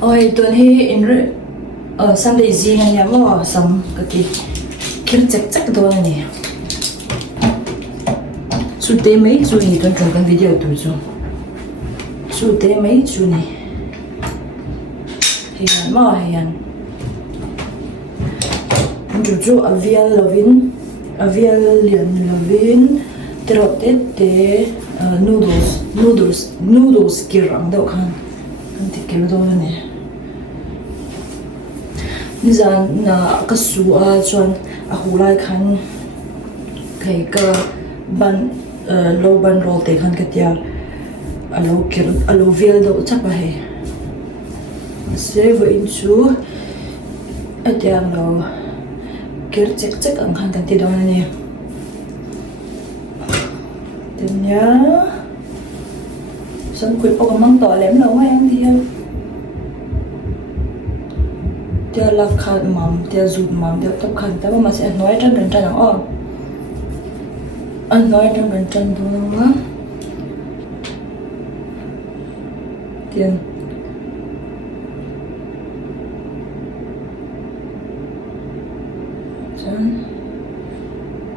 ôi tuần hi in rồi Sunday gì ngày nhà mà sống cái kia chắc chắc đó này su tế mấy su này tuần trong cái video tôi cho su tế mấy su này thì mà hay chú chú avia liền lovin trotet te noodles kirang đâu khan thì kiểu đó này giờ na cái su à chọn à hồ lai khan cái ban lâu ban roll te khan cái tia alo vial đâu chắc là hay sẽ với chú ở đây lâu kher chắc ang khan kan ti daw na niya tin niya sân quỷ bọc mang tỏi lém lâu hay anh đi tia lạc khăn mắm tia rụt mắm tia tập khăn ta mà sẽ nói trong gần chân nào anh nói trong gần chân thôi á tiền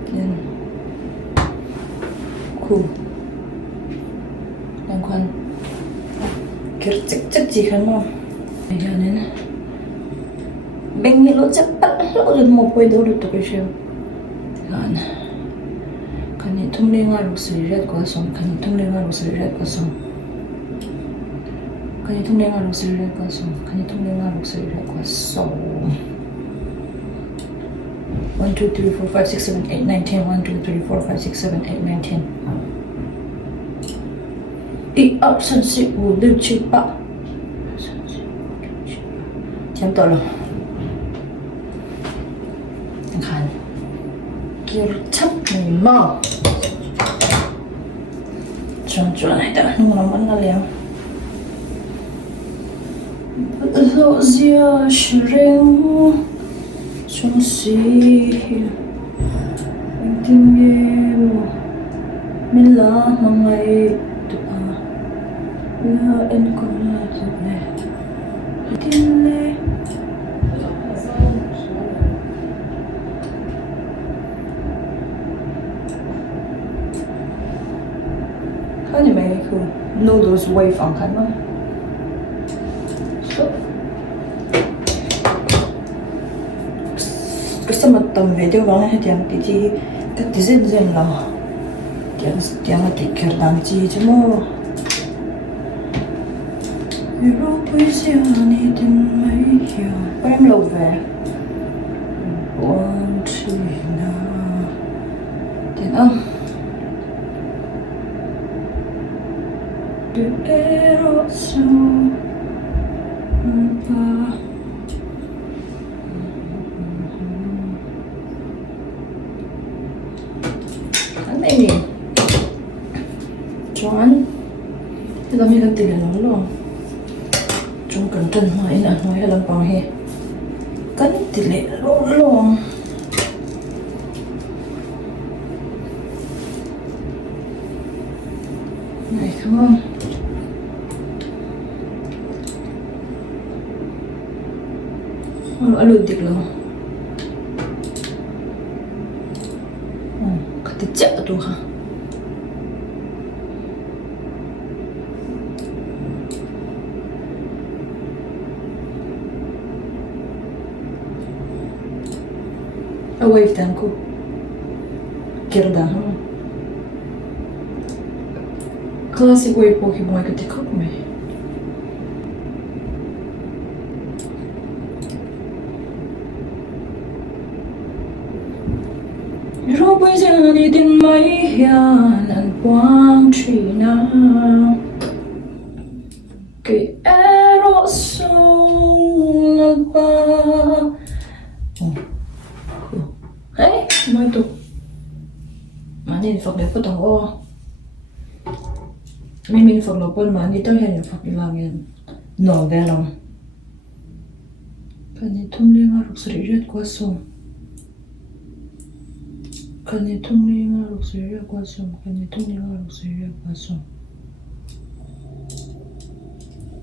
tiền khu đang khoan kher chắc gì khăn không bây giờ nên bên như lỗ chắc bắt lỗ rồi một quay đâu được tôi xem còn cái này thông liên quan được xử lý quá xong cái này thông liên quan được xử lý quá xong cái này thông liên quan được xử lý quá xong cái này thông liên quan được xử lý quá xong 1, 2, 3, 4, 5, 6, 7, 8, 9, 10 1, 2, 3, 4, 5, 6, 7, 8, 9 1, 2, 3, 4, 5, 6, 7, 8 chém tội rồi khăn kia chấp mình mò chọn chỗ này đã nhưng mà vẫn là léo lộ dìa shrink trong si anh tim yêu mình là mong ngày là em còn là gì này thle cái này mày không noodles wave phẳng khăn mà cái mà tầm về tiêu vắng hay tiền tí cái tí dần dần là tiền là tí kher đàn chi chứ mà rồi bây giờ này tiền mấy hiểu em lâu về one two now tiền ông the arrow so cái này chọn cái đó mình cần tiền nó luôn trong cần chân hỏi nè nói là bằng hè cân tỷ lệ lỗ luôn này không ở lùi tiệt luôn cái chợ tu ha wave tanku kirda classic wave pokemon cái tiktok mày rồi bây giờ đi đến mấy hiền lần quang chỉ na cái arrow song lần ba ấy nói tục mà nhìn phật đẹp có tổng ô mình phật lộc quân mà đi tới hiện phật đi làm hiện nổ về lòng cái này thông liên hoa lục sợi rất quá sông cái này thông liên hoa lục sợi rất quá sông cái này thông liên hoa lục sợi rất quá sông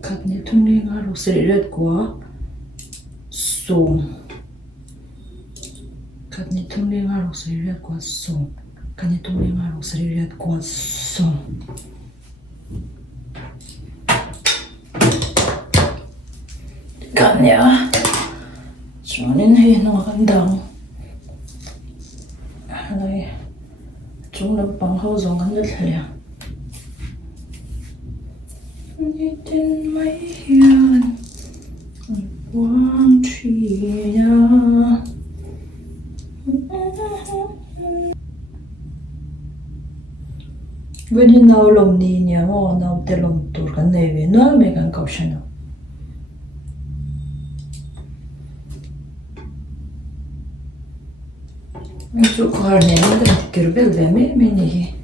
khát nhẹ thung đi ngã lúc sợi red quá sông khát nhẹ thung đi ngã lúc sợi red quá sông khát nhẹ thung đi ngã lúc sợi red quá sông khát nhẹ cho nên hay nó khăn đau này chúng nó bằng hậu dùng khăn rất là nhẹ trên mấy hiền quang truy với đi nào lồng đi nhá mà nào để lồng tổ cái này về nữa mấy cái câu chuyện nào chỗ kher này nó được kiểu về về mấy này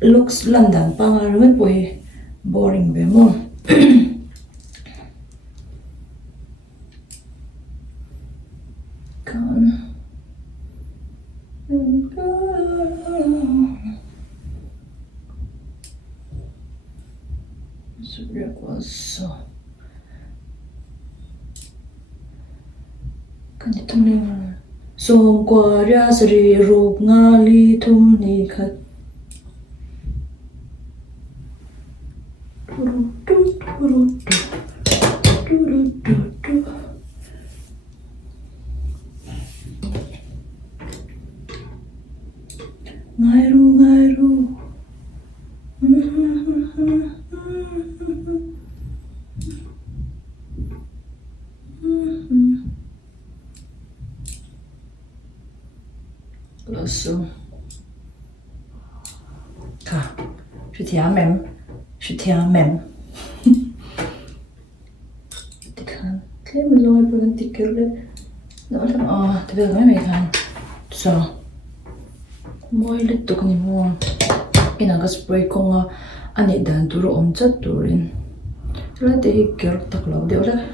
looks London pa nga rin po boring be mo kan Surya kuasa kan itu nih som qua ra sri rup nga li thum ni khat Ngài ru Lasso Cả Je tiens même Thì khăn thế mà rồi vẫn thì kiểu đấy đó là thì bây giờ mấy khăn so môi lít tục ni mua ina cái spray con anh ấy đàn turu om chất turin là để kiểu tắc lâu đều đấy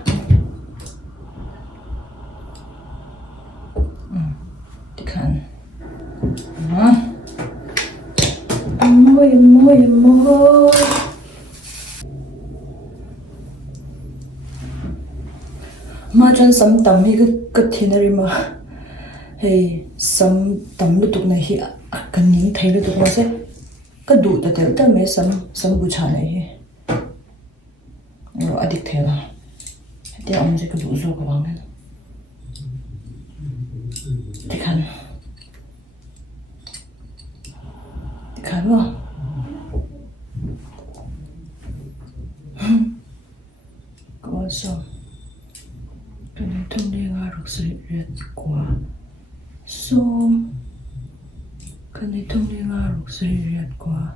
thì khăn môi mà chân sắm tắm thì cái thiên này mà hay sắm tắm lúc tục này thì cần những thấy lúc tục mà sẽ cái đủ ta thấy ta mấy sắm bù chả này rồi addict thế là thì ông sẽ cái đủ rồi các bạn này thì khăn vào có xong cái này thông đi ra được sự việc của xong cái này thông đi ra được sự việc của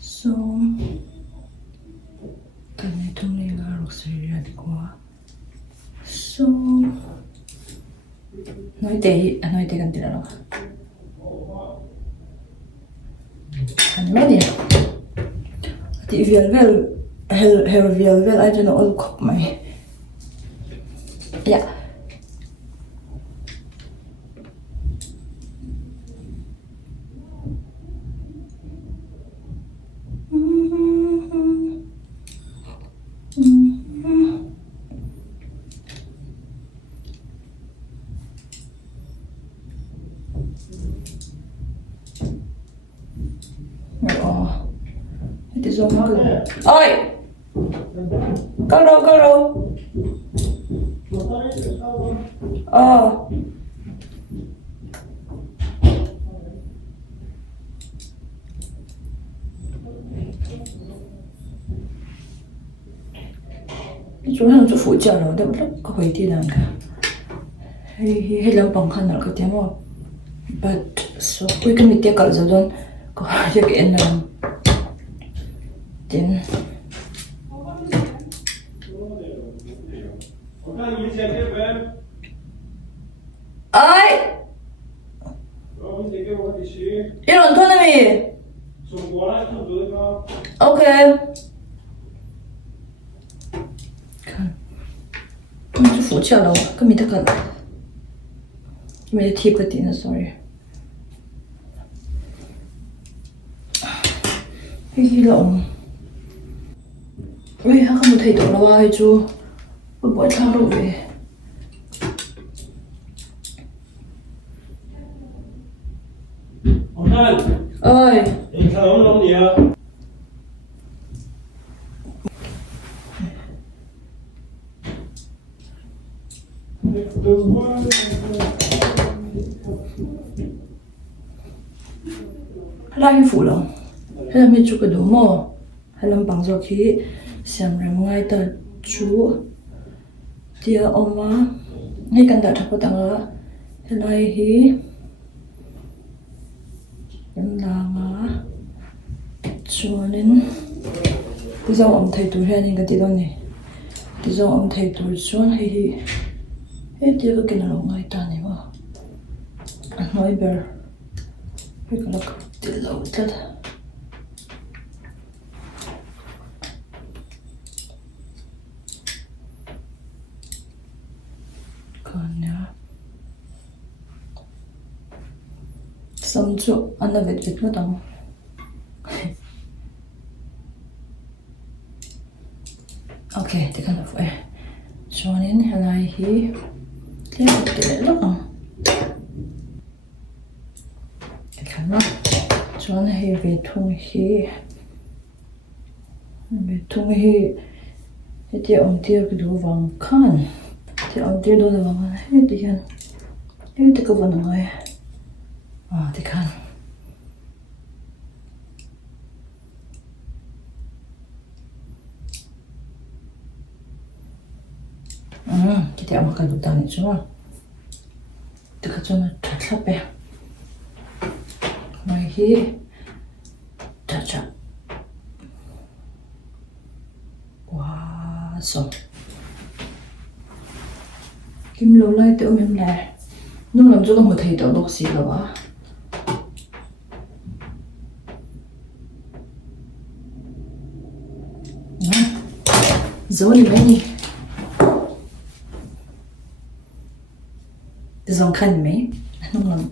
xong cái này thông đi ra được sự việc của xong nói thế cần tiền nào anh mấy đi thì việc hair việc I don't know all cop mày dạ thì dùng cái ơi con đâu chỗ hàng chỗ phụ trợ nó đâu lúc có phải đi làm cả hay làm bằng khăn nào cái tiếng mà but so we can make cái giờ đó có cái em tiền ai 이런 토너미 오케이 좀扶起来了跟没得看没得贴个点的 sorry 一龙 ui ha không thấy đâu là ai chú bữa thao đâu về ơi lại phụ lòng hay là mình chụp cái đồ mò hay là bằng rồi khi xem rồi ngay ta chú tia oma ngay cần đặt thắp tanga hay là hi langa chuanin ti zo om thei tur hian in ka ti don ni ti zo om thei tur chuan hi tia ka kin lo ngai ta ni wa a hnoi ber hi ka lak ti lo tlat kanya sam chu ana vet vet ma dang okay te kan of chuanin helai hi te te lo kan ma chuan hi ve thung hi he tia om tia ka du wang khan tia om tia do na wang he ti hian he te ka van ngai te khan kita am kan utang ni chuma te ka chuma thatla pe mai hi cha wow so kim lo lai te om la nung lam chu ka mu thei to bok si lo wa zoni meni zong khan me nung lam